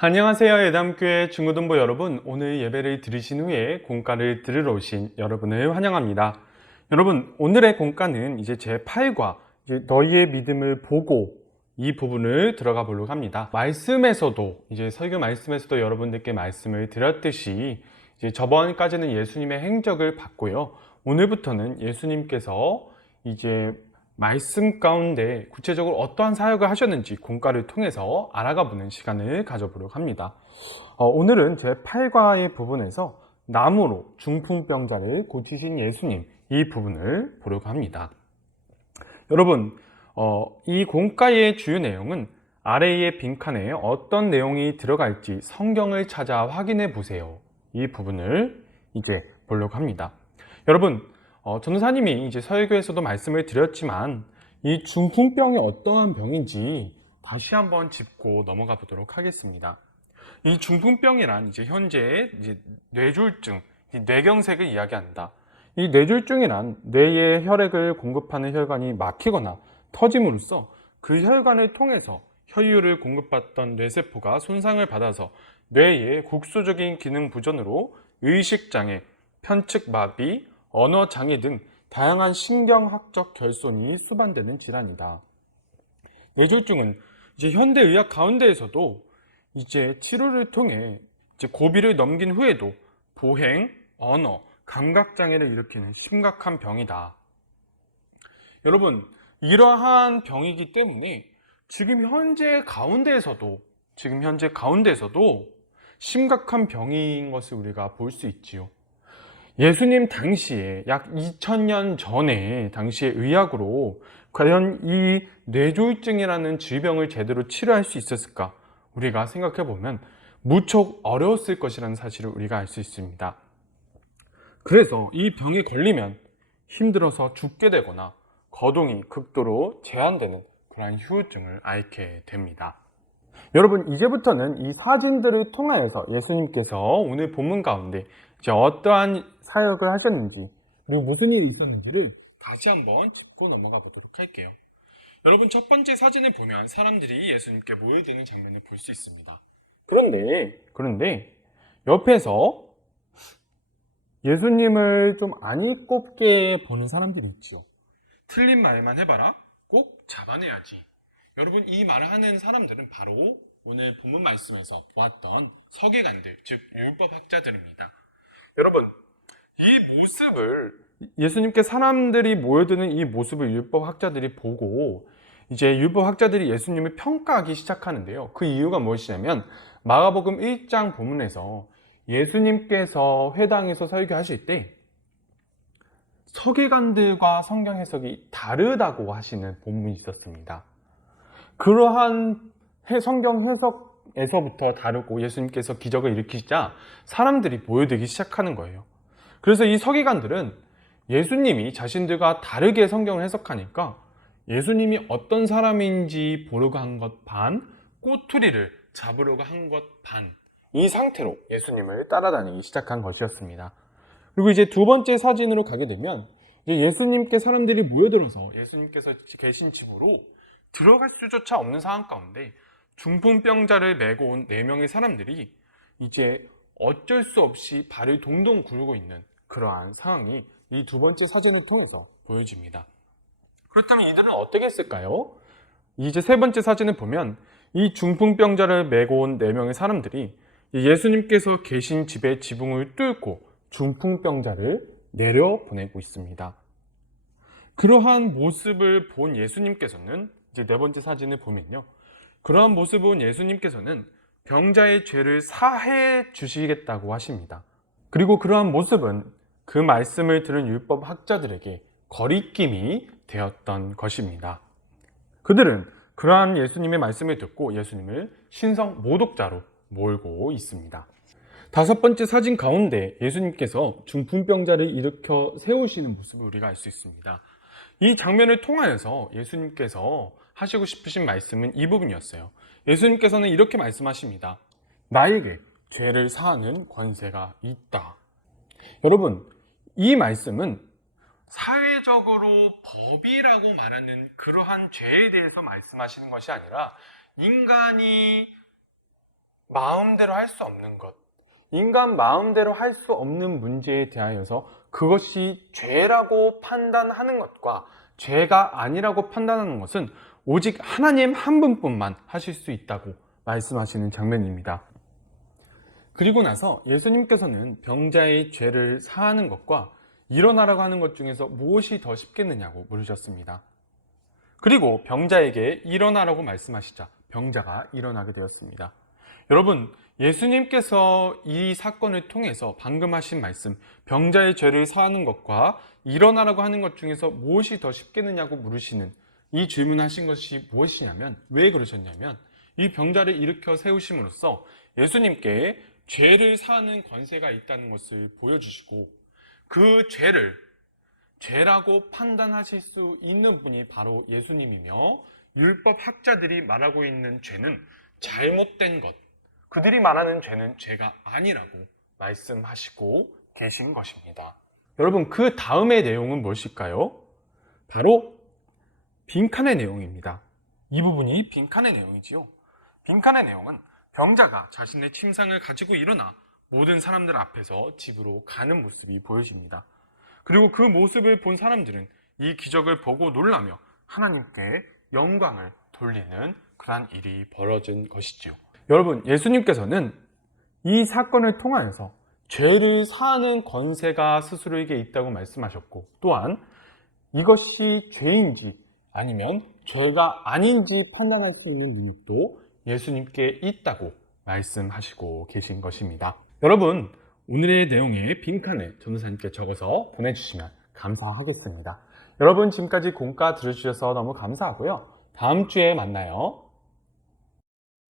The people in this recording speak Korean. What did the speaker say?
안녕하세요. 예담교회 중고등부 여러분, 오늘 예배를 들으신 후에 공과를 들으러 오신 여러분을 환영합니다. 여러분, 오늘의 공과는 이제 제8과 너희의 믿음을 보고 이 부분을 들어가 보려고 합니다. 말씀에서도 이제 설교 말씀에서도 여러분들께 말씀을 드렸듯이 이제 저번까지는 예수님의 행적을 봤고요. 오늘부터는 예수님께서 이제 말씀 가운데 구체적으로 어떠한 사역을 하셨는지 공과를 통해서 알아가 보는 시간을 가져보려고 합니다. 오늘은 제8과의 부분에서 나무로 중풍병자를 고치신 예수님, 이 부분을 보려고 합니다. 여러분, 이 공과의 주요 내용은 아래의 빈칸에 어떤 내용이 들어갈지 성경을 찾아 확인해 보세요. 이 부분을 이제 보려고 합니다. 여러분, 전도사님이 이제 설교에서도 말씀을 드렸지만 이 중풍병이 어떠한 병인지 다시 한번 짚고 넘어가 보도록 하겠습니다. 이 중풍병이란 이제 현재 이제 뇌졸중, 뇌경색을 이야기한다. 이 뇌졸중이란 뇌에 혈액을 공급하는 혈관이 막히거나 터짐으로써 그 혈관을 통해서 혈류를 공급받던 뇌세포가 손상을 받아서 뇌의 국소적인 기능 부전으로 의식장애, 편측마비, 언어장애 등 다양한 신경학적 결손이 수반되는 질환이다. 뇌졸중은 이제 현대의학 가운데에서도 이제 치료를 통해 이제 고비를 넘긴 후에도 보행, 언어, 감각장애를 일으키는 심각한 병이다. 여러분, 이러한 병이기 때문에 지금 현재 가운데에서도 심각한 병인 것을 우리가 볼 수 있지요. 예수님 당시에 약 2000년 전에 당시의 의학으로 과연 이 뇌졸중이라는 질병을 제대로 치료할 수 있었을까? 우리가 생각해 보면 무척 어려웠을 것이라는 사실을 우리가 알 수 있습니다. 그래서 이 병에 걸리면 힘들어서 죽게 되거나 거동이 극도로 제한되는 그러한 후유증을 앓게 됩니다. 여러분, 이제부터는 이 사진들을 통하여서 예수님께서 오늘 본문 가운데 이제 어떠한 사역을 하셨는지 그리고 무슨 일이 있었는지를 다시 한번 짚고 넘어가 보도록 할게요. 여러분, 첫 번째 사진을 보면 사람들이 예수님께 모여드는 장면을 볼 수 있습니다. 그런데 옆에서 예수님을 좀 아니 꼽게 보는 사람들이 있죠. 틀린 말만 해봐라, 꼭 잡아내야지. 여러분, 이 말을 하는 사람들은 바로 오늘 본문 말씀에서 보았던 서기관들, 즉 율법학자들입니다. 여러분, 이 모습을 예수님께 사람들이 모여드는 이 모습을 율법학자들이 보고 이제 율법학자들이 예수님을 평가하기 시작하는데요. 그 이유가 무엇이냐면 마가복음 1장 본문에서 예수님께서 회당에서 설교하실 때 서기관들과 성경 해석이 다르다고 하시는 본문이 있었습니다. 그러한 성경 해석에서부터 다르고 예수님께서 기적을 일으키시자 사람들이 모여들기 시작하는 거예요. 그래서 이 서기관들은 예수님이 자신들과 다르게 성경을 해석하니까 예수님이 어떤 사람인지 보려고 한 것 반, 꼬투리를 잡으려고 한 것 반, 이 상태로 예수님을 따라다니기 시작한 것이었습니다. 그리고 이제 두 번째 사진으로 가게 되면 예수님께 사람들이 모여들어서 예수님께서 계신 집으로 들어갈 수조차 없는 상황 가운데 중풍병자를 메고 온 4명의 사람들이 이제 어쩔 수 없이 발을 동동 구르고 있는 그러한 상황이 이 두 번째 사진을 통해서 보여집니다. 그렇다면 이들은 어떻게 했을까요? 이제 세 번째 사진을 보면 이 중풍병자를 메고 온 4명의 사람들이 예수님께서 계신 집의 지붕을 뚫고 중풍병자를 내려보내고 있습니다. 그러한 모습을 본 예수님께서는 이제 네 번째 사진을 보면요. 그러한 모습을 본 예수님께서는 병자의 죄를 사해 주시겠다고 하십니다. 그리고 그러한 모습은 그 말씀을 들은 율법 학자들에게 거리낌이 되었던 것입니다. 그들은 그러한 예수님의 말씀을 듣고 예수님을 신성 모독자로 몰고 있습니다. 다섯 번째 사진 가운데 예수님께서 중풍병자를 일으켜 세우시는 모습을 우리가 알 수 있습니다. 이 장면을 통하여서 예수님께서 하시고 싶으신 말씀은 이 부분이었어요. 예수님께서는 이렇게 말씀하십니다. 나에게 죄를 사하는 권세가 있다. 여러분, 이 말씀은 사회적으로 법이라고 말하는 그러한 죄에 대해서 말씀하시는 것이 아니라 인간이 마음대로 할 수 없는 것, 인간 마음대로 할 수 없는 문제에 대하여서 그것이 죄라고 판단하는 것과 죄가 아니라고 판단하는 것은 오직 하나님 한 분뿐만 하실 수 있다고 말씀하시는 장면입니다. 그리고 나서 예수님께서는 병자의 죄를 사하는 것과 일어나라고 하는 것 중에서 무엇이 더 쉽겠느냐고 물으셨습니다. 그리고 병자에게 일어나라고 말씀하시자 병자가 일어나게 되었습니다. 여러분, 예수님께서 이 사건을 통해서 방금 하신 말씀, 병자의 죄를 사하는 것과 일어나라고 하는 것 중에서 무엇이 더 쉽겠느냐고 물으시는 이 질문하신 것이 무엇이냐면, 왜 그러셨냐면, 이 병자를 일으켜 세우심으로써 예수님께 죄를 사하는 권세가 있다는 것을 보여주시고, 그 죄를 죄라고 판단하실 수 있는 분이 바로 예수님이며, 율법 학자들이 말하고 있는 죄는 잘못된 것, 그들이 말하는 죄는 죄가 아니라고 말씀하시고 계신 것입니다. 여러분, 그 다음의 내용은 무엇일까요? 바로 빈칸의 내용입니다. 이 부분이 빈칸의 내용이지요. 빈칸의 내용은 병자가 자신의 침상을 가지고 일어나 모든 사람들 앞에서 집으로 가는 모습이 보여집니다. 그리고 그 모습을 본 사람들은 이 기적을 보고 놀라며 하나님께 영광을 돌리는 그러한 일이 벌어진 것이지요. 여러분, 예수님께서는 이 사건을 통하여서 죄를 사하는 권세가 스스로에게 있다고 말씀하셨고, 또한 이것이 죄인지 아니면 죄가 아닌지 판단할 수 있는 능력도 예수님께 있다고 말씀하시고 계신 것입니다. 여러분, 오늘의 내용에 빈칸을 전도사님께 적어서 보내주시면 감사하겠습니다. 여러분, 지금까지 공과 들어주셔서 너무 감사하고요. 다음 주에 만나요.